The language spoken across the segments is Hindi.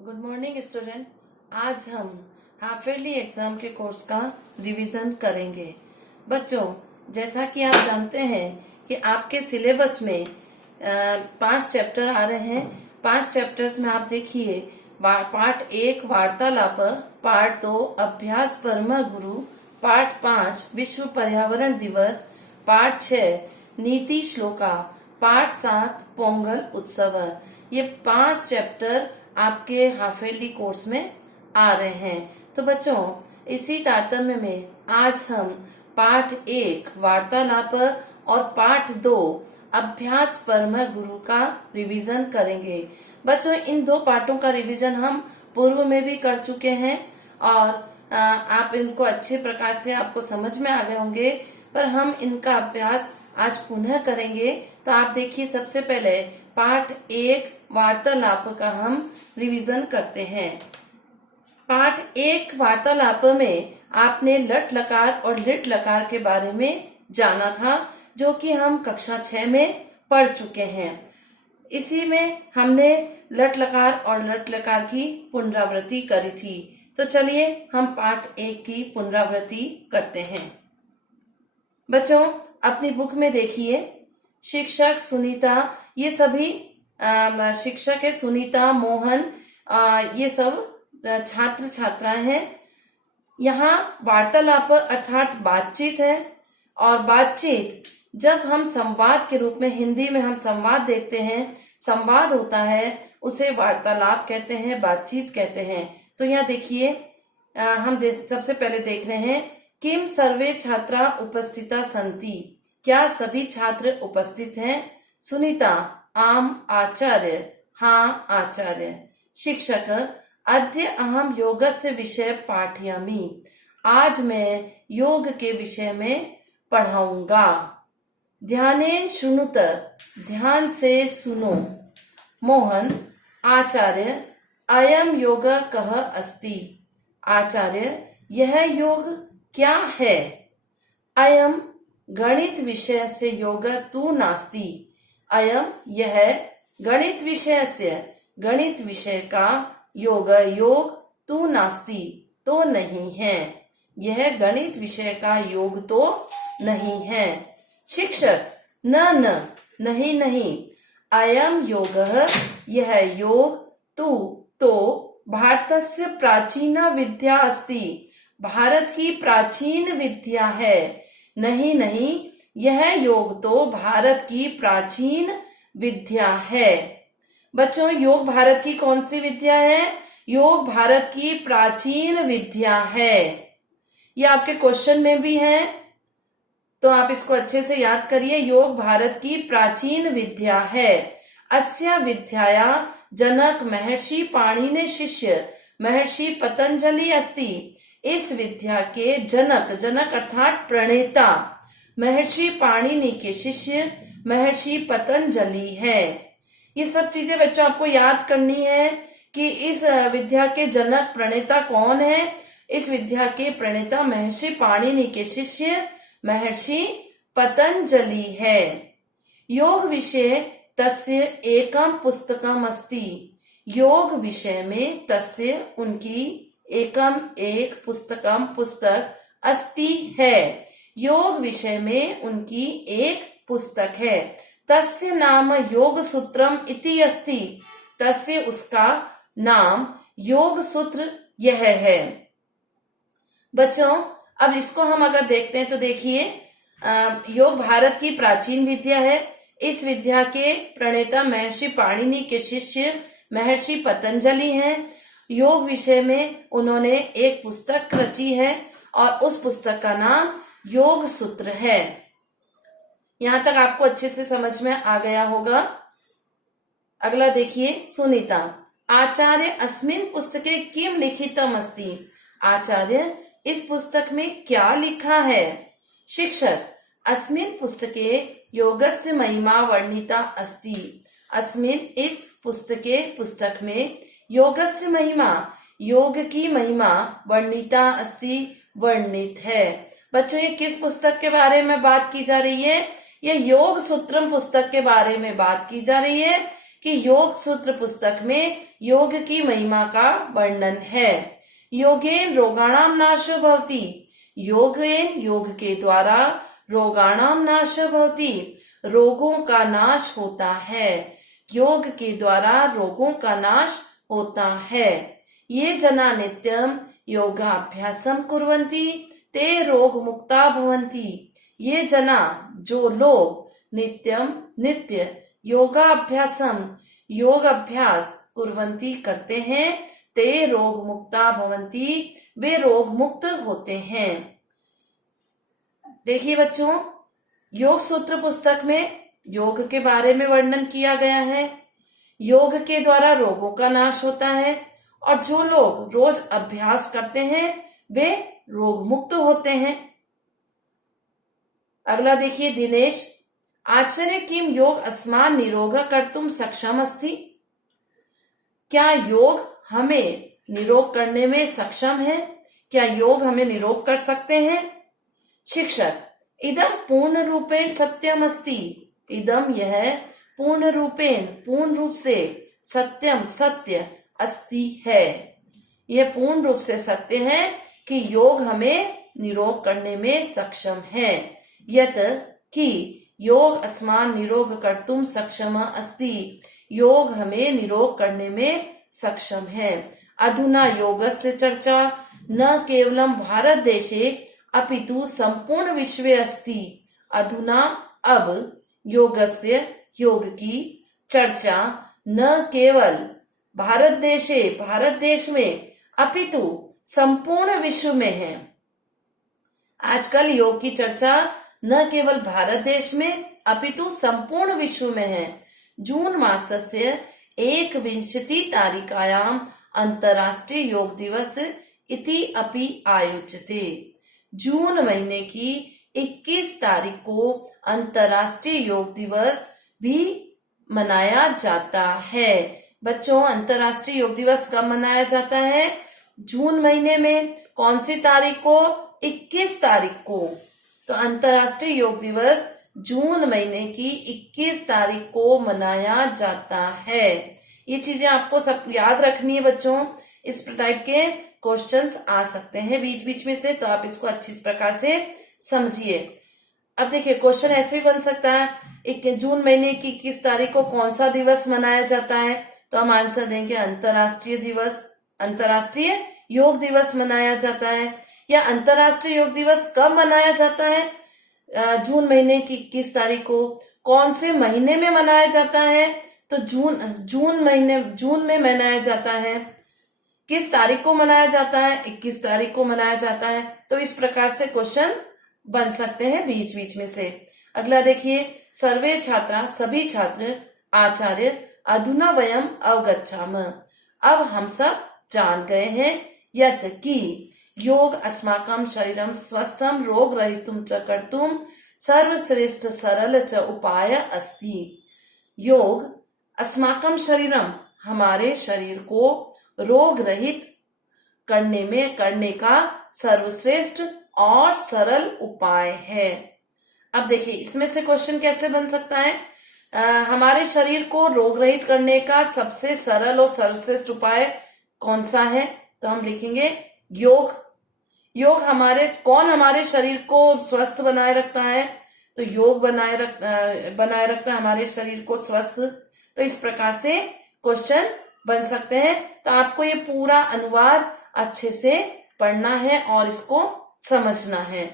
Good morning student. आज हम हाफ ईयरली एग्जाम के कोर्स का रिवीजन करेंगे। बच्चों, जैसा कि आप जानते हैं कि आपके सिलेबस में 5 चैप्टर आ रहे हैं। 5 चैप्टर्स में आप देखिए, पार्ट 1 वार्तालाप, पार्ट 2 अभ्यास परम गुरु, पार्ट 5 विश्व पर्यावरण दिवस, पार्ट 6 नीति श्लोका, पार्ट 7 पोंगल उत्सव। ये 5 चैप्टर आपके हाफ ईयरली कोर्स में आ रहे हैं। तो बच्चों, इसी तारतम्य में आज हम पार्ट 1 वार्तालाप और पार्ट 2 अभ्यास परम गुरु का रिवीजन करेंगे। बच्चों, इन 2 पार्टों का रिवीजन हम पूर्व में भी कर चुके हैं और आप इनको अच्छे प्रकार से आपको समझ में आ गए होंगे, पर हम इनका अभ्यास आज पुनः करेंगे। तो आप देखिए, सबसे पहले पार्ट 1 वार्तालाप का हम रिवीजन करते हैं। पार्ट 1 वार्तालाप में आपने लट लकार और लिट लकार के बारे में जाना था, जो कि हम कक्षा 6 में पढ़ चुके हैं। इसी में हमने लट लकार और लट लकार की पुनरावृत्ति करी थी। तो चलिए हम पार्ट 1 की पुनरावृत्ति करते हैं। बच्चों, अपनी बुक में देखिए, शिक्षक सुनीता, ये सभी शिक्षक है, सुनीता, मोहन, ये सब छात्र छात्राएं हैं। यहाँ वार्तालाप अर्थात बातचीत है, और बातचीत जब हम संवाद के रूप में, हिंदी में हम संवाद देखते हैं, संवाद होता है, उसे वार्तालाप कहते हैं, बातचीत कहते हैं। तो यहाँ देखिए, सबसे पहले देख रहे हैं, किम सर्वे छात्रा उपस्थिता सन्ति, क्या सभी छात्र उपस्थित हैं? सुनीता, आम आचार्य, हाँ आचार्य। शिक्षक, अद्य अहम योगस्य विषय पाठयामि, आज मैं योग के विषय में पढ़ाऊंगा। ध्यानेन शृणुत, ध्यान से सुनो। मोहन, आचार्य, अयम योग कः अस्ति, आचार्य, यह योग क्या है? अयम गणित विषय से योग तु नास्ति, अयम यह गणित विषय से, गणित विषय का योग, योग तु नास्ति तो नहीं है, यह गणित विषय का योग तो नहीं है। शिक्षक, न नहीं नहीं, अयम योगः, यह योग तु तो भारतस्य प्राचीन विद्या अस्ति, भारत की प्राचीन विद्या है। नहीं नहीं, यह योग तो भारत की प्राचीन विद्या है। बच्चों, योग भारत की कौन सी विद्या है? योग भारत की प्राचीन विद्या है। ये आपके क्वेश्चन में भी है, तो आप इसको अच्छे से याद करिए। योग भारत की प्राचीन विद्या है। अस्या विद्याया जनक महर्षि पाणिनि शिष्य महर्षि पतंजलि अस्ति, इस विद्या के जनक, जनक अर्थात प्रणेता, महर्षि पाणिनि के शिष्य महर्षि पतंजलि है। ये सब चीजें बच्चों आपको याद करनी है कि इस विद्या के जनक, प्रणेता कौन है। इस विद्या के प्रणेता महर्षि पाणिनि के शिष्य महर्षि पतंजलि है। योग विषय तस्य एकम पुस्तकम अस्ति, योग विषय में तस्य उनकी एकम एक पुस्तकम पुस्तक अस्ति है, योग विषय में उनकी एक पुस्तक है। तस्य नाम योग सूत्रम इति अस्ति, तस्य उसका नाम योग सूत्र यह है। बच्चों, अब इसको हम अगर देखते हैं तो देखिए, योग भारत की प्राचीन विद्या है। इस विद्या के प्रणेता महर्षि पाणिनि के शिष्य महर्षि पतंजलि हैं। योग विषय में उन्होंने एक पुस्तक रची है और उस पुस्तक का नाम योग सूत्र है। यहां तक आपको अच्छे से समझ में आ गया होगा। अगला देखिए, सुनीता, आचार्य अस्मिन् पुस्तके किम लिखितम अस्ति, आचार्य इस पुस्तक में क्या लिखा है? शिक्षक, अस्मिन् पुस्तके योगस्य महिमा वर्णिता अस्ति, अस्मिन् इस पुस्तके, पुस्तक में योगस्य महिमा, योग की महिमा वर्णिता अस्ति, वर्णित है। बच्चों, ये किस पुस्तक के बारे में बात की जा रही है? ये योग सूत्रम पुस्तक के बारे में बात की जा रही है। कि योग सूत्र पुस्तक में योग की महिमा का वर्णन है। योगेन रोगाणाम नाशो भवति, योगेन योग के द्वारा रोगाणाम नाशो भवति, रोगों का नाश होता है। योग के द्वारा रोगों का नाश होता है। ये जना नित्यम योगाभ्यासम कुर्वन्ति ते रोग मुक्ता भवन्ति। ये जना जो लोग नित्यम नित्य योगाभ्यासम योग अभ्यास कुर्वन्ति करते हैं ते रोग मुक्ता भवन्ति, वे रोग मुक्त होते हैं। देखिए बच्चों, योग सूत्र पुस्तक में योग के बारे में वर्णन किया गया है। योग के द्वारा रोगों का नाश होता है और जो लोग रोज अभ्यास करते हैं वे रोग मुक्त होते हैं। अगला देखिए दिनेश, आचार्य किम योग अस्मान निरोग कर्तुम सक्षम अस्ति। क्या योग हमें निरोग करने में सक्षम है? क्या योग हमें निरोग कर सकते हैं? शिक्षक, इदम पूर्ण रूपेण सत्यम अस्ति। इदम यह पूर्ण रूपेण पूर्ण रूप से सत्यम सत्य अस्ति है। यह पूर्ण रूप से सत्य है कि योग हमें निरोग करने में सक्षम है। यत कि योग अस्मान निरोग कर्तुम सक्षम अस्ति, योग हमें निरोग करने में सक्षम है। अधुना योगस्य चर्चा न केवलम भारत देशे अपितु संपूर्ण विश्वे अस्ति। अधुना अब योगस्य योग की चर्चा न केवल भारत देश में अपितु संपूर्ण विश्व में है। आजकल योग की चर्चा न केवल भारत देश में अपितु संपूर्ण विश्व में है। जून मासस्य 21 अंतर्राष्ट्रीय योग दिवस इति अपि आयोज्यते। जून महीने की 21 तारीख को अंतर्राष्ट्रीय योग दिवस भी मनाया जाता है। बच्चों, अंतर्राष्ट्रीय योग दिवस कब मनाया जाता है? जून महीने में। कौन सी तारीख को? 21 तारीख को। तो अंतर्राष्ट्रीय योग दिवस जून महीने की 21 तारीख को मनाया जाता है। ये चीजें आपको सब याद रखनी है बच्चों। इस टाइप के क्वेश्चंस आ सकते हैं बीच बीच में से, तो आप इसको अच्छी प्रकार से समझिए। अब देखिए, क्वेश्चन ऐसे भी बन सकता है, जून महीने की 21 तारीख को कौन सा दिवस मनाया जाता है? तो हम आंसर देंगे अंतर्राष्ट्रीय योग दिवस मनाया जाता है। या अंतर्राष्ट्रीय योग दिवस कब मनाया जाता है? जून महीने की 21 तारीख को। कौन से महीने में मनाया जाता है? तो जून में मनाया जाता है। किस तारीख को मनाया जाता है? 21 तारीख को मनाया जाता है। तो इस प्रकार से क्वेश्चन बन सकते हैं बीच बीच में से। अगला देखिए, सर्वे छात्रा सभी छात्र आचार्य अधुना वयम अवगच्छाम। अब हम सब जान गए हैं यत कि योग अस्माकं शरीरम स्वस्थम रोग रहितुम च कर्तुम सर्वश्रेष्ठ सरल च उपाय अस्ति। योग अस्माकं शरीरम हमारे शरीर को रोग रहित करने का सर्वश्रेष्ठ और सरल उपाय है। अब देखिए, इसमें से क्वेश्चन कैसे बन सकता है? हमारे शरीर को रोग रहित करने का सबसे सरल और सर्वश्रेष्ठ उपाय कौन सा है? तो हम लिखेंगे योग। कौन हमारे शरीर को स्वस्थ बनाए रखता है? तो योग बनाए रखता है हमारे शरीर को स्वस्थ। तो इस प्रकार से क्वेश्चन बन सकते हैं। तो आपको ये पूरा अनुवाद अच्छे से पढ़ना है और इसको समझना है।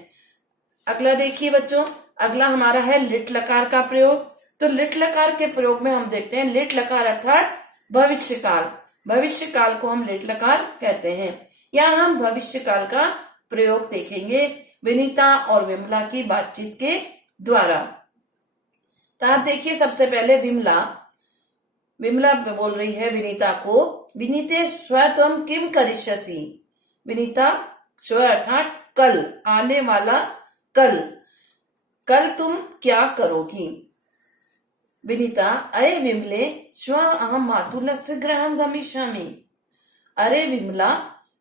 अगला देखिए बच्चों, अगला हमारा है लिट लकार का प्रयोग। तो लिट लकार के प्रयोग में हम देखते हैं लिट लकार अर्थात भविष्यकाल। भविष्यकाल को हम लिट लकार कहते हैं। यहाँ हम भविष्यकाल का प्रयोग देखेंगे विनीता और विमला की बातचीत के द्वारा। तो आप देखिए, सबसे पहले विमला बोल रही है विनीता को, विनीते श्व त्वं किम करिष्यसि। विनीता, श्व अर्थात कल, आने वाला कल तुम क्या करोगी। विनीता, अये विमले श्व अहम मातुलस्य गृहं गमिष्यामि। अरे विमला,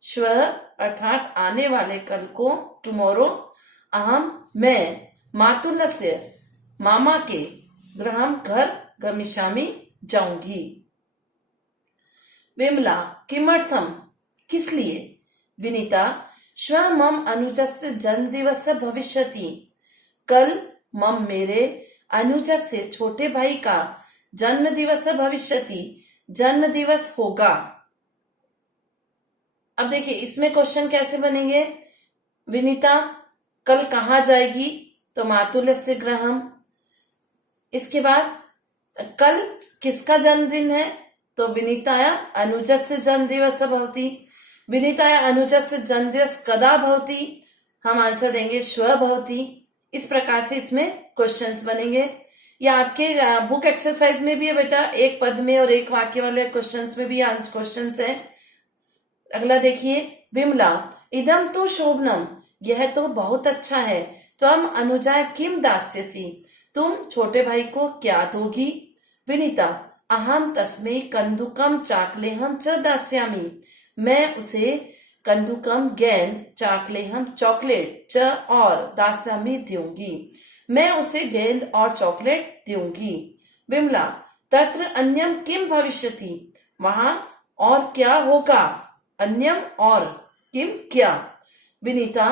श्व अर्थात आने वाले कल को, टुमारो, मैं मातुलस्य मामा के, गृहम घर, गमिष्यामि जाऊंगी। विमला किमर्थम, किस लिए? विनीता श्वः मम अनुजस्य जन्मदिवस भविष्यति, कल मम मेरे अनुजस्य छोटे भाई का जन्म दिवस भविष्यति, जन्म दिवस होगा। अब देखिए इसमें क्वेश्चन कैसे बनेंगे। विनीता कल कहाँ जाएगी, तो मातुलस्य गृहम। इसके बाद कल किसका जन्मदिन है, तो विनीताया अनुजस्य जन्मदिवस भवति। विनीताया अनुजस्य जन्मदिवस कदा भवति, हम आंसर देंगे श्वः भवति। इस प्रकार से इसमें क्वेश्चंस बनेंगे। या आपके बुक एक्सरसाइज में भी है बेटा, एक पद में और एक वाक्य वाले क्वेश्चंस में भी क्वेश्चंस है। अगला देखिए, विमला इदम तो शोभनम, यह तो बहुत अच्छा है। त्वम अनुजाय किम दास्यसि, तुम छोटे भाई को क्या दोगी? विनीता अहम तस्मै कंदुकम चाकलेहम च दास्यामि, मैं उसे कंदुकम गेंद चाकलेहम चॉकलेट च और दास्यामि दूंगी, मैं उसे गेंद और चॉकलेट दूंगी। विमला तत्र अन्यम किम भविष्यति, वहां और क्या होगा? अन्यम और किम क्या। विनीता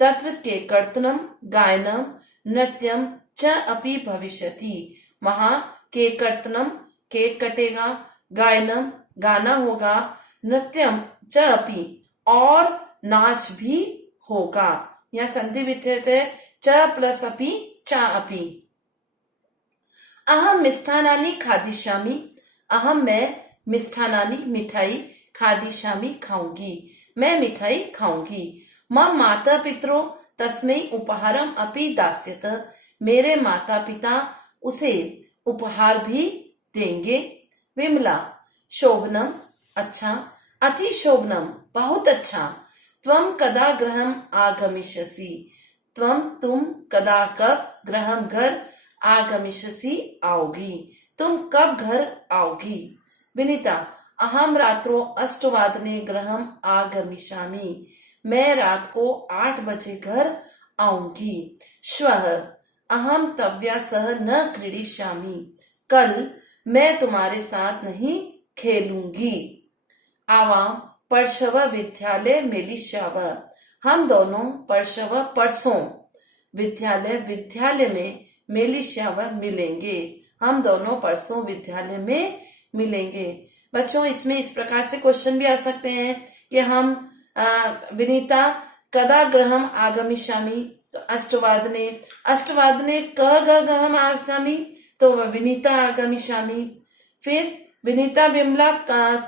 तत्र केकर्तनम गायनम नृत्यम च अपि भविष्यति, वहां केकर्तनम केक कटेगा, गायनम गाना होगा, नृत्यम च अपि और नाच भी होगा। यह संधि विच्छेद है, च प्लस अपि चा अपि। अहम मिष्ठानानि खादिष्यामि, अहम मैं मिष्ठानानि मिठाई, खादिष्यामि खाऊंगी, मैं मिठाई खाऊंगी। मम माता पितरो तस्मै उपहारम अपि दास्यत, मेरे माता पिता उसे उपहार भी देंगे। विमला शोभनम अच्छा, अति शोभनम बहुत अच्छा, त्वम कदा गृहम आगमिष्यसि, तुम कदा कब गृहम घर आगमिष्यसि आओगी, तुम कब घर आओगी। विनीता अहम रात्रो 8 गृहम आगमिष्यामि, मैं रात को 8 बजे घर आऊंगी। श्वः अहम तव्या सह न क्रीडिष्यामि, कल मैं तुम्हारे साथ नहीं खेलूंगी। आवाम परशव विद्यालय मिलिष्याव, हम दोनों परशव परसों, विद्यालय में मिलिष्याव मिलेंगे, हम दोनों परसों विद्यालय में मिलेंगे। बच्चों इसमें इस प्रकार से क्वेश्चन भी आ सकते हैं कि हम विनीता कदा गृहम आगमिष्यामि, तो अष्टवादने क गृहम आगमिष्यामि, तो विनीता आगमिष्यामि। फिर विनीता विमला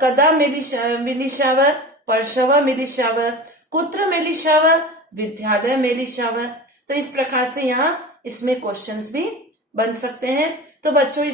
कदा मिलिष्याव, परशव मिलिष्याव, कुत्र मिलिष्याव, विद्यालय मिलिष्याव। तो इस प्रकार से यहाँ इसमें क्वेश्चंस भी बन सकते हैं। तो बच्चों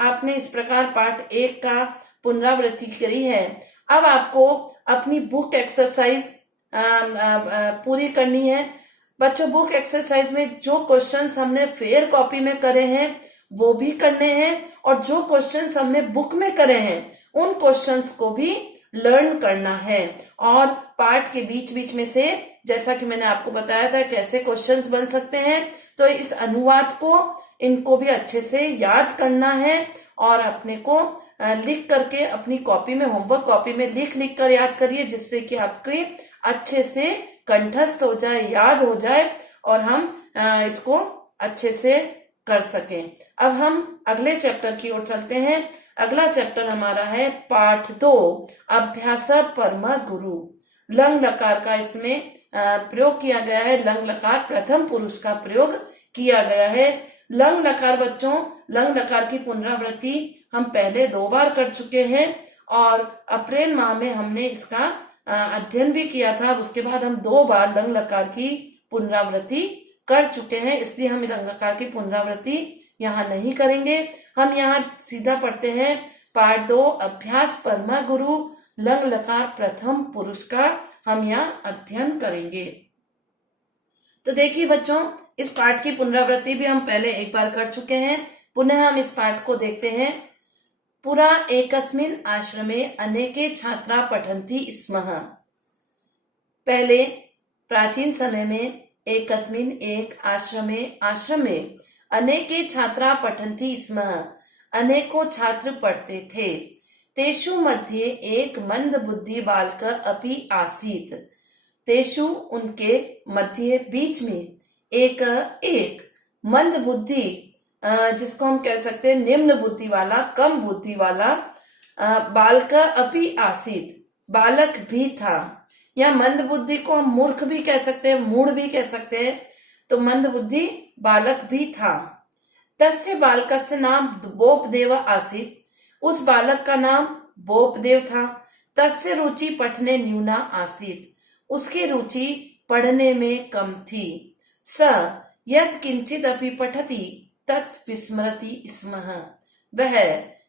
आपने इस प्रकार पार्ट 1 का पुनरावृत्ति करी है। अब आपको अपनी बुक एक्सरसाइज पूरी करनी है। बच्चों बुक एक्सरसाइज में जो क्वेश्चंस हमने फेयर कॉपी में करे हैं वो भी करने हैं, और जो क्वेश्चंस हमने बुक में करे हैं उन क्वेश्चंस को भी लर्न करना है। और पार्ट के बीच बीच में से जैसा कि मैंने आपको बताया था कैसे क्वेश्चंस बन सकते हैं, तो इस अनुवाद को इनको भी अच्छे से याद करना है और अपने को लिख करके अपनी कॉपी में, होमवर्क कॉपी में लिख कर याद करिए, जिससे कि आपके अच्छे से कंठस्थ हो जाए, याद हो जाए और हम इसको अच्छे से कर सकें। अब हम अगले चैप्टर की ओर चलते हैं। अगला चैप्टर हमारा है पाठ 2 अभ्यास परम गुरु। लंग लकार का इसमें प्रयोग किया गया है। लंग लकार प्रथम पुरुष का प्रयोग किया गया है। लंग लकार बच्चों, लंग लकार की पुनरावृत्ति हम पहले 2 बार कर चुके हैं और अप्रैल माह में हमने इसका अध्ययन भी किया था। उसके बाद हम 2 बार लंग लकार की पुनरावृत्ति कर चुके हैं, इसलिए हम लंग लकार की पुनरावृत्ति यहाँ नहीं करेंगे। हम यहाँ सीधा पढ़ते हैं पाठ 2 अभ्यास परम गुरु लंग लकार प्रथम पुरुष का हम यहाँ अध्ययन करेंगे। तो देखिए बच्चों, इस पाठ की पुनरावृत्ति भी हम पहले एक बार कर चुके हैं। पुनः हम इस पाठ को देखते हैं। पुरा एकस्मिन् आश्रमे अनेके छात्रा पठन्ति स्म। पहले प्राचीन समय में एकस्मिन् एक आश्रम में अनेके छात्रा पठन्ति स्म, अनेकों छात्र पढ़ते थे। तेषु मध्ये एक मंद बुद्धि बालक अपि आसीत। तेषु उनके मध्य बीच में एक एक मंद बुद्धि, जिसको हम कह सकते हैं निम्न बुद्धि वाला, कम बुद्धि वाला, बालक अपि आसीत, बालक भी था। या मंद बुद्धि को हम मूर्ख भी कह सकते हैं, मूढ़ भी कह सकते हैं। तो मंद बुद्धि बालक भी था। तस्य बालकस्य नाम बोपदेव आसीत, उस बालक का नाम बोपदेव था। तस्य रुचि पठने न्यूना आसीत, उसकी रुचि पढ़ने में कम थी। स यत् किंचित अपि पठति तत् विस्मरति स्म, वह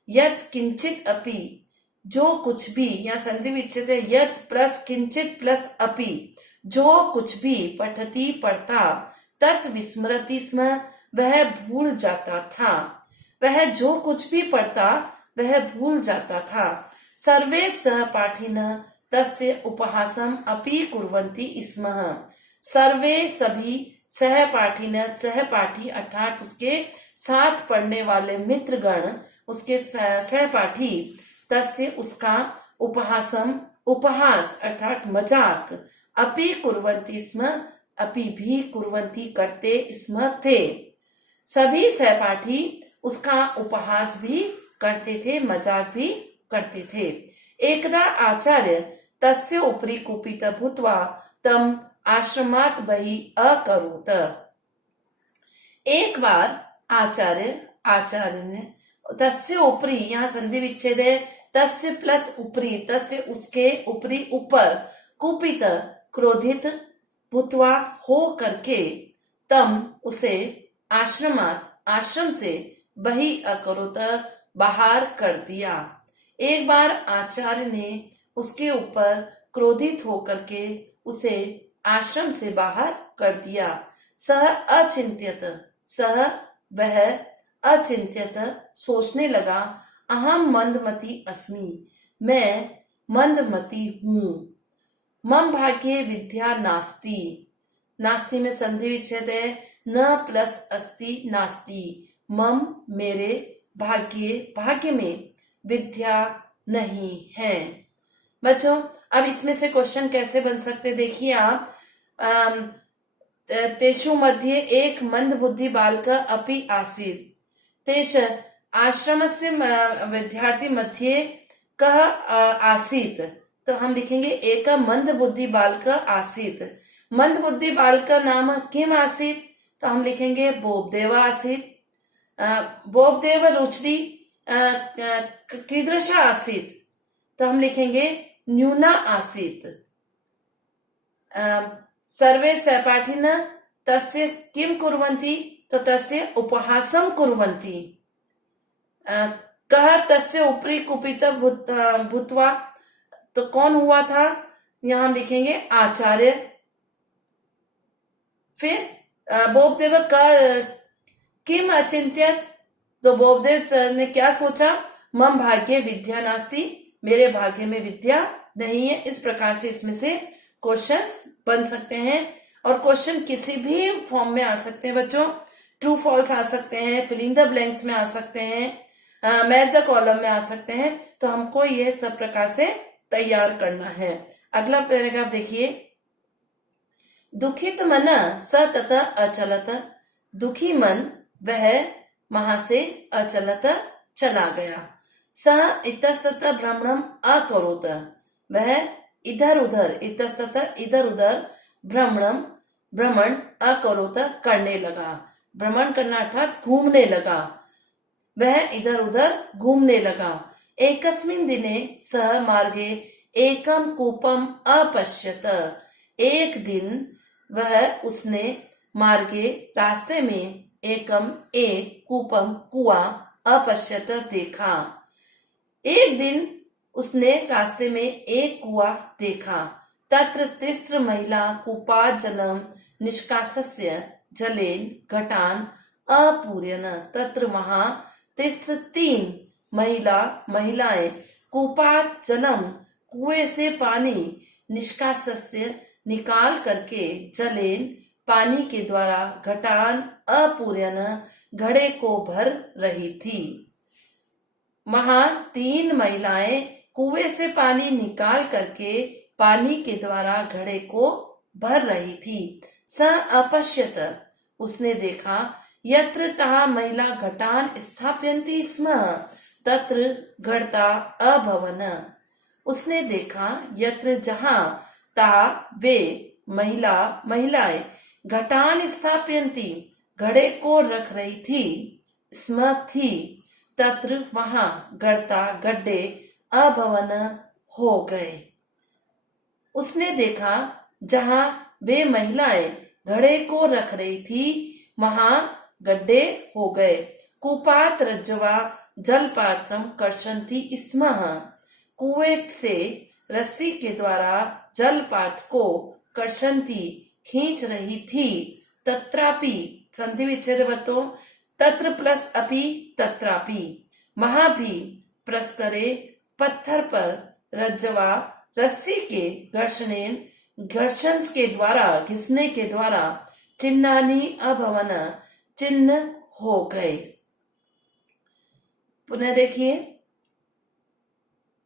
यत् किंचित अपि, जो कुछ भी, या संधि विच्छेद है यत् प्लस किंचित प्लस अपि, जो कुछ भी पठति पढ़ता, तत् विस्मरति स्म, वह भूल जाता था। वह जो कुछ भी पढ़ता वह भूल जाता था। सर्वे सहपाठिनः तस्य उपहासम अपि कुर्वन्ति स्म, सर्वे सभी सहपाठिनः, सहपाठी अर्थात उसके साथ पढ़ने वाले मित्रगण, उसके सहपाठी, तस्य उसका, उपहासम उपहास अर्थात मजाक, अपि कुर्वन्ति स्म अपि भी कुर्वन्ति करते स्म थे। सभी सहपाठी उसका उपहास भी करते थे, मजाक भी करते थे। एकदा आचार्य तस्य उपरि कुपित भूत्वा तम आश्रमात् बहिः अकरोत्। एक बार आचार्य ने तस्य उपरि, यहाँ संधि विच्छेद है, तस्य प्लस उपरि, तस्य उसके, उपरि ऊपर, कुपित क्रोधित, भूत्वा हो करके, तम उसे, आश्रम से, बहिः अकरोत् बाहर कर दिया। एक बार आचार्य ने उसके ऊपर क्रोधित होकर के उसे आश्रम से बाहर कर दिया। सह अचिंत्यत, सह वह, अचिंत्यत सोचने लगा, अहम मंदमती अस्मि, मैं मंदमती हूँ। मम भाग्ये विद्या नास्ति, नास्ति में संधि विच्छेद है, न प्लस अस्ति नास्ति, मम मेरे, भाग्य में विद्या नहीं है। बच्चों अब इसमें से क्वेश्चन कैसे बन सकते देखिए आप। तेषु मध्ये एक मंद बुद्धि बालक अपि आसीत्, तेष आश्रमस्य विद्यार्थी मध्ये कः आसीत्, तो हम लिखेंगे एक मंद बुद्धि बालक आसीत्। मंद बुद्धि बालक नाम किम आसीत्, तो हम लिखेंगे बोपदेव आसीत्। बोपदेव रुचि कीदृश आसीत्, तो हम लिखेंगे न्यूना आसीत्। सर्वे सहपाठिनः तस्य किम कुर्वन्ति, तो तस्य उपहासं कुर्वन्ति। कः तस्य उपरि कुपित भूत्वा, तो कौन हुआ था, यहाँ हम लिखेंगे आचार्य। फिर बोपदेव का किम अचिंत्यत, तो बोपदेव ने क्या सोचा, मम भाग्ये विद्या नास्ति, मेरे भाग्य में विद्या नहीं है। इस प्रकार से इसमें से क्वेश्चंस बन सकते हैं। और क्वेश्चन किसी भी फॉर्म में आ सकते हैं बच्चों, ट्रू फॉल्स आ सकते हैं, फिलिंग द ब्लैंक्स में आ सकते हैं, मैच द कॉलम में आ सकते हैं। तो हमको ये सब प्रकार से तैयार करना है। अगला पैराग्राफ देखिए, दुखित मन स तत अचलत, दुखी मन वह वहां से अचलत चला गया। स इतस्तत भ्रमणम अकरोत, वह इधर उधर, इतस्तत इधर उधर, भ्रमण अकरोत करने लगा। भ्रमण करना अर्थात घूमने लगा, वह इधर उधर घूमने लगा। एकस्मिन् दिने सह मार्गे एकम कूपम अपश्यत, एक दिन वह उसने मार्गे रास्ते में एकम एक कूपम कुआं अपश्यत देखा। एक दिन उसने रास्ते में एक कुआं देखा। तत्र तिस्र महिला कूपात् जलम निष्कास्य जलेन घटान अपूर्यन, तत्र वहां तिस्र तीन महिलाएं कूपात् जलम कुएं से पानी निष्कास्य निकाल करके जलेन पानी के द्वारा घटान अपूर्यन घड़े को भर रही थी। वहां 3 महिलाएं कुएं से पानी निकाल करके पानी के द्वारा घड़े को भर रही थी। स अपश्यत, उसने देखा, यत्र तः महिला घटान स्थापयन्ति स्म तत्र घड़ता अभवन। उसने देखा, यत्र जहां ता वे महिलाएं घटान स्थापयन्ति घड़े को रख रही थी, स्म थी, तत्र वहां घड़ता गड्ढे अभवन हो गए। उसने देखा जहां वे महिलाएं घड़े को रख रही थी वहां गड्ढे हो गए। कूपात रज्ज्वा जलपात्रम कर्षन्ति स्म, कुएं से रस्सी के द्वारा जलपात को कर्षन्ति खींच रही थी। तत्रापि संधि विच्छेद बतो, तत्र प्लस अपि तत्रापि, वहां भी प्रस्तरे पत्थर पर रज्जवा रस्सी के घर्षण के द्वारा घिसने के द्वारा चिन्हानी अभवन चिन्ह हो गए। पुनः देखिए,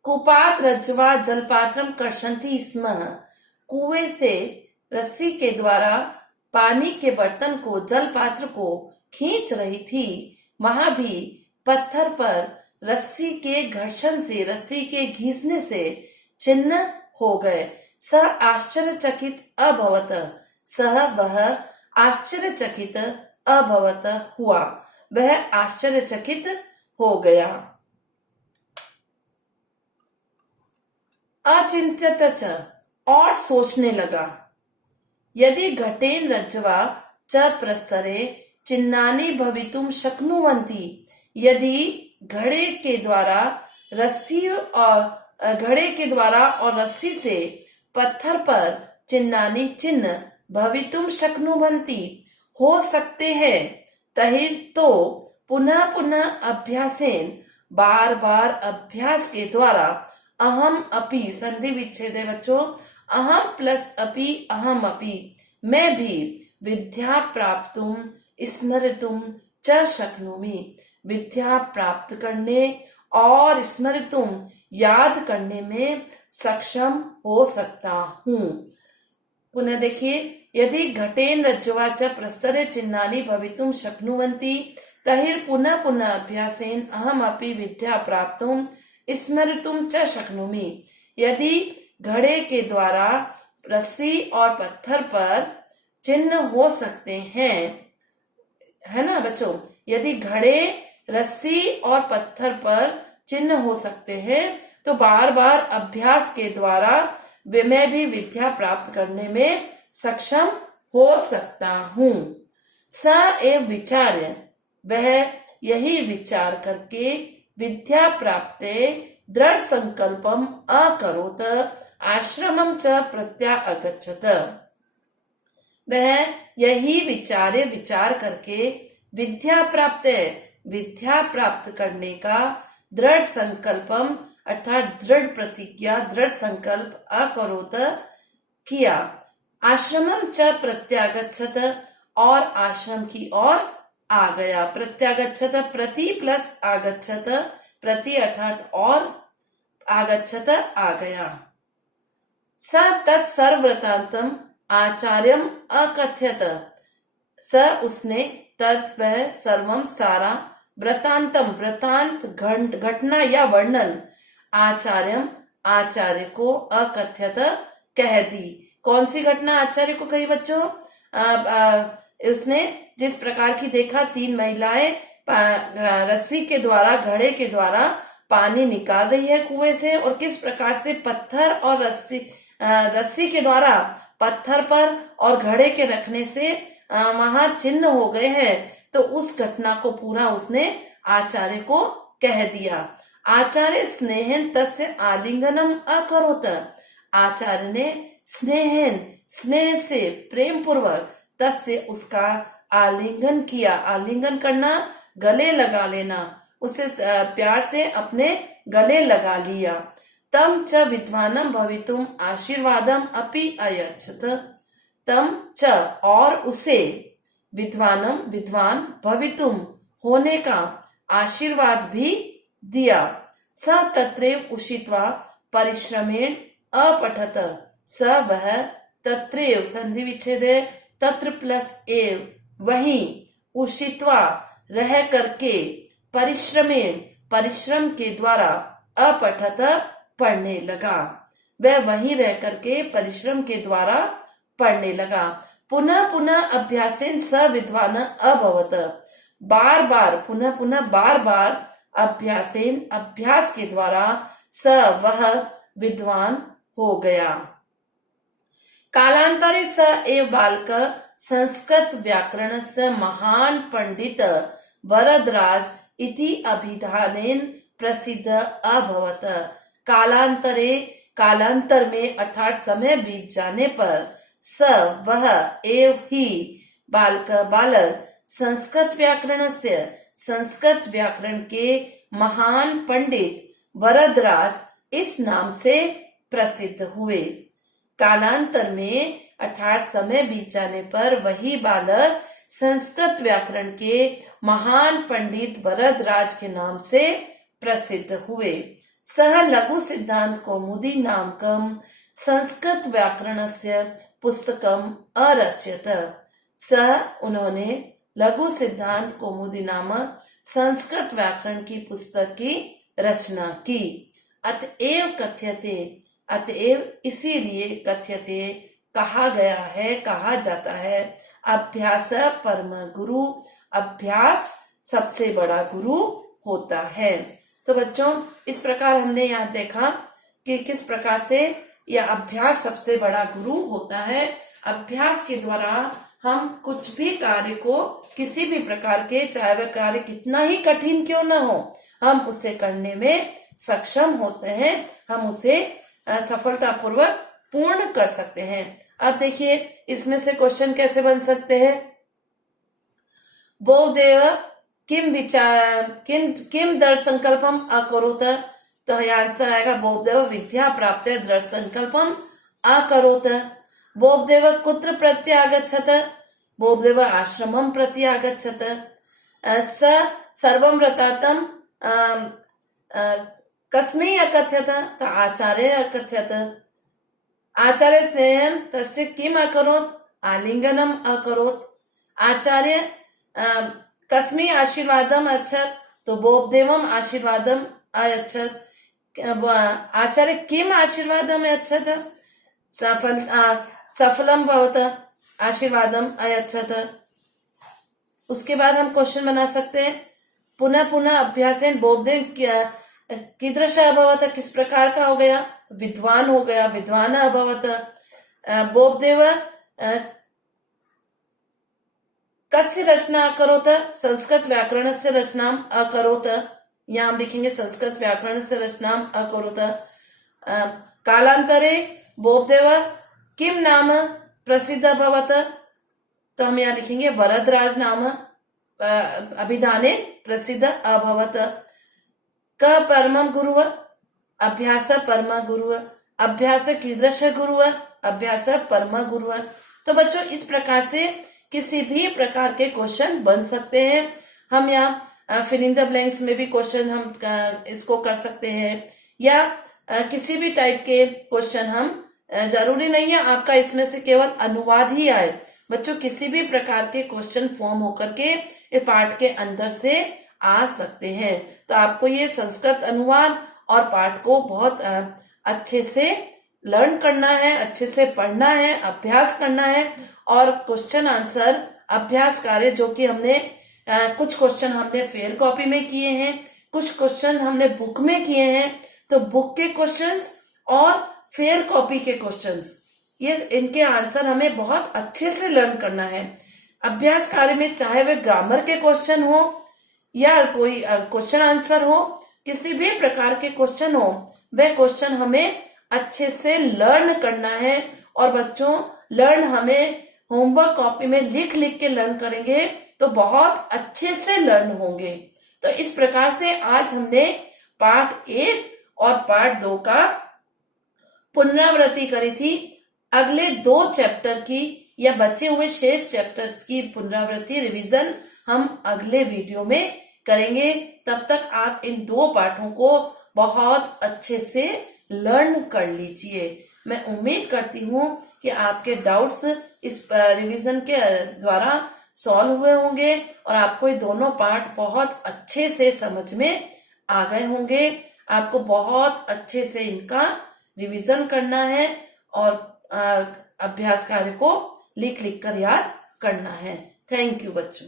कुपात रज्जवा जलपात्रम कर्षन्ति स्म, कुएं से रस्सी के द्वारा पानी के बर्तन को जलपात्र को खींच रही थी। वहां भी पत्थर पर रस्सी के घर्षण से, रस्सी के घिसने से चिन्ह हो गए। स आश्चर्यचकित अभवत, सह वह आश्चर्यचकित अभवत हुआ, वह आश्चर्यचकित हो गया। अचिंत्यत च, और सोचने लगा, यदि घटेन रज्ज्वा च प्रस्तरे चिन्हानि भवितुम शक्नुवन्ति, यदि घड़े के द्वारा और रस्सी से पत्थर पर चिन्हानि चिन्ह भवितुम शक्नुवन्ति हो सकते हैं, तहिर तो पुनः पुनः अभ्यासेन, बार बार अभ्यास के द्वारा, अहम अपि संधि विच्छेद है बच्चों, अहम प्लस अपि अहम अपि, मैं भी विद्या प्राप्तुम स्मर्तुम च शक्नोमि, विद्या प्राप्त करने और स्मर्तुम याद करने में सक्षम हो सकता हूँ। पुनः देखिए, यदि घटेन रज्ज्वा च प्रस्तरे चिन्हानि भवितुम शक्नुवन्ति तहिर पुनः पुनः अभ्यासेन अहम अपि विद्या प्राप्तुम स्मर्तुम च शक्नोमि, यदि घड़े के द्वारा रस्सी और पत्थर पर चिन्ह हो सकते हैं, है ना बच्चों, यदि घड़े रस्सी और पत्थर पर चिन्ह हो सकते हैं तो बार बार अभ्यास के द्वारा मैं भी विद्या प्राप्त करने में सक्षम हो सकता हूँ। स एव विचार्य, वह यही विचार करके विद्या प्राप्ते दृढ़ संकल्पम अकरोत आश्रमम च प्रत्यागच्छत, वह यही विचार करके विद्या प्राप्त करने का दृढ़ संकल्पम अर्थात दृढ़ प्रतिज्ञा, दृढ़ संकल्प अकरोत किया। आश्रमम च प्रत्यागच्छत, और आश्रम की ओर आ गया। प्रत्यागच्छत प्रति प्लस आगच्छत, प्रति अर्थात और, आगच्छत आ गया। स तत्सर्वृतांतम आचार्यम अकथ्यत, स उसने तत् वह सर्वम सारा वृतांतम वृतांत घटना या वर्णन आचार्यम आचार्य को अकथ्यत कह दी। कौन सी घटना आचार्य को कही बच्चों? उसने जिस प्रकार की देखा 3 महिलाएं रस्सी के द्वारा, घड़े के द्वारा पानी निकाल रही है कुएं से, और किस प्रकार से पत्थर और रस्सी के द्वारा पत्थर पर और घड़े के रखने से वहां चिन्ह हो गए हैं, तो उस घटना को पूरा उसने आचार्य को कह दिया। आचार्य स्नेहन तस्य आलिंगनम अकरोत, आचार्य ने स्नेह से प्रेम पूर्वक तस्य उसका आलिंगन किया। आलिंगन करना गले लगा लेना, उसे प्यार से अपने गले लगा लिया। तम च विद्वानम भवितुम आशीर्वादम अपि अयच्छत, तम च और उसे विद्वान भवितुम होने का आशीर्वाद भी दिया। स तत्रैव उषित्वा परिश्रमेण अपठत। स वह तत्रैव संधि विच्छेद है, तत्र प्लस एव वही, उषित्वा रह करके, परिश्रमेण परिश्रम के द्वारा, अपठत पढ़ने लगा। वह वहीं रह करके परिश्रम के द्वारा पढ़ने लगा। पुनः पुनः अभ्यासेन स विद्वान अभवत। बार बार पुनः पुनः बार बार अभ्यासेन अभ्यास के द्वारा स वह विद्वान हो गया। कालांतरे स एव बालक संस्कृत व्याकरण से महान पंडित वरदराज इति अभिधानेन प्रसिद्ध अभवत। कालांतरे कालांतर में अर्थात समय बीत जाने पर स वह एव ही बालक संस्कृत व्याकरण से संस्कृत व्याकरण के महान पंडित वरदराज इस नाम से प्रसिद्ध हुए। कालांतर में अर्थात समय बीत जाने पर वही बालक संस्कृत व्याकरण के महान पंडित वरदराज के नाम से प्रसिद्ध हुए। सह लघु सिद्धांत कौमुदी नामकम संस्कृत व्याकरणस्य पुस्तकम अरचयत। सह उन्होंने लघु सिद्धांत कौमुदी नामक संस्कृत व्याकरण की पुस्तक की रचना की। अतएव कथ्यते, अतएव इसीलिए कथ्यते कहा गया है, कहा जाता है, अभ्यास परम गुरु, अभ्यास सबसे बड़ा गुरु होता है। तो बच्चों, इस प्रकार हमने यहाँ देखा कि किस प्रकार से यह अभ्यास सबसे बड़ा गुरु होता है। अभ्यास के द्वारा हम कुछ भी कार्य को, किसी भी प्रकार के, चाहे वह कार्य कितना ही कठिन क्यों न हो, हम उसे करने में सक्षम होते हैं, हम उसे सफलतापूर्वक पूर्ण कर सकते हैं। अब देखिए इसमें से क्वेश्चन कैसे बन सकते हैं। बहुदेव किम दृढ़ संकल्पम अकरोत, तो यह आंसर आएगा बहुदेव विद्या प्राप्त दृढ़ संकल्पम अकरोत। बहुदेव कुत्र प्रत्यागच्छत, बहुदेव आश्रमम प्रत्यागच्छत। स सर्वं व्रतातम कस्मै अकथ्यत, तो आचार्य अकथ्यत। आचार्य स्नेहम तस्य किम अकरोत्, आलिंगनम अकरोत्। आचार्य कस्मै आशीर्वादम अच्छत, तो बोपदेवम आशीर्वादम अयच्छत। आचार्य किम आशीर्वादम अच्छत, सफलम भवत आशीर्वादम अयच्छत। उसके बाद हम क्वेश्चन बना सकते हैं, पुनः पुनः अभ्यासेन बोपदेव कीदृश अभवत, किस प्रकार का हो गया, तो विद्वान हो गया, विद्वान अभवत। बोपदेव कस्य रचना अकरोत, संस्कृत व्याकरण से रचना अकरोत। यहाँ हम लिखेंगे संस्कृत व्याकरण से रचना अकरोत। कालांतरे बोपदेव किम नाम प्रसिद्ध अभवत, तो हम यहाँ लिखेंगे वरदराज नाम अभिधाने प्रसिद्ध अभवत। क परमं गुरु, अभ्यास परम गुरु, अभ्यास कीदृश गुरु, अभ्यास परम गुरु। तो बच्चों, इस प्रकार से किसी भी प्रकार के क्वेश्चन बन सकते हैं। हम यहाँ फिल इन द ब्लैंक्स में भी क्वेश्चन हम इसको कर सकते हैं, या किसी भी टाइप के क्वेश्चन हम, जरूरी नहीं है आपका इसमें से केवल अनुवाद ही आए। बच्चों, किसी भी प्रकार के क्वेश्चन फॉर्म होकर के इस पाठ के अंदर से आ सकते हैं। तो आपको ये संस्कृत अनुवाद और पाठ को बहुत अच्छे से लर्न करना है, अच्छे से पढ़ना है, अभ्यास करना है। और क्वेश्चन आंसर अभ्यास कार्य जो कि हमने कुछ क्वेश्चन हमने फेयर कॉपी में किए हैं, कुछ क्वेश्चन हमने बुक में किए हैं। तो बुक के क्वेश्चंस और फेयर कॉपी के क्वेश्चंस, ये इनके आंसर हमें बहुत अच्छे से लर्न करना है। अभ्यास कार्य में चाहे वे ग्रामर के क्वेश्चन हो या कोई क्वेश्चन आंसर हो, किसी भी प्रकार के क्वेश्चन हो, वह क्वेश्चन हमें अच्छे से लर्न करना है। और बच्चों, लर्न हमें होमवर्क कॉपी में लिख लिख के लर्न करेंगे तो बहुत अच्छे से लर्न होंगे। तो इस प्रकार से आज हमने पार्ट 1 और पार्ट 2 का पुनरावृत्ति करी थी। अगले 2 चैप्टर की या बचे हुए शेष चैप्टर्स की पुनरावृत्ति, रिवीजन हम अगले वीडियो में करेंगे तब तक आप इन 2 पाठों को बहुत अच्छे से लर्न कर लीजिए। मैं उम्मीद करती हूँ कि आपके डाउट्स इस रिवीजन के द्वारा सॉल्व हुए होंगे और आपको ये दोनों पाठ बहुत अच्छे से समझ में आ गए होंगे। आपको बहुत अच्छे से इनका रिवीजन करना है और अभ्यास कार्य को लिख लिख कर याद करना है। थैंक यू बच्चों।